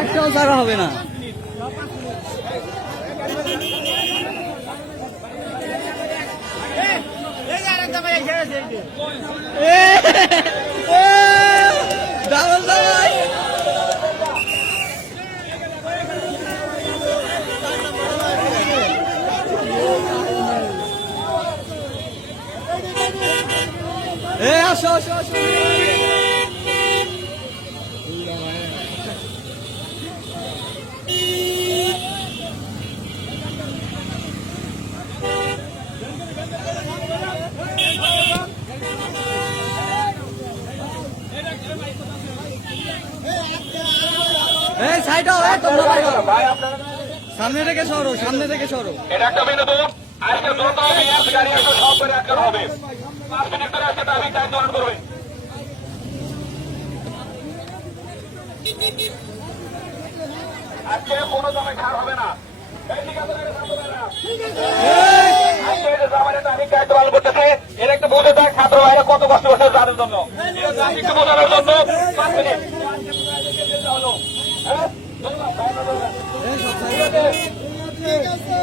একটাও ছাড়া হবে না। আসো আসো আসো। সামনে থেকে সরো, সামনে থেকে সরো। এটা একটা বিনোদন। আজকে দ্রুত গাড়ি একটু সব করে আটকানো হবে। 5 মিনিট ধরে আজকে ট্রাফিক টাইম দৌড় করবে। আজকে কোনো দামে ছাড় হবে না। এর একটা বোঝা যায় ছাত্র ভাইরা কত কষ্ট করছে তাদের জন্য। ট্রাফিককে বোঝানোর জন্য 5 মিনিট। ঠিক আছে।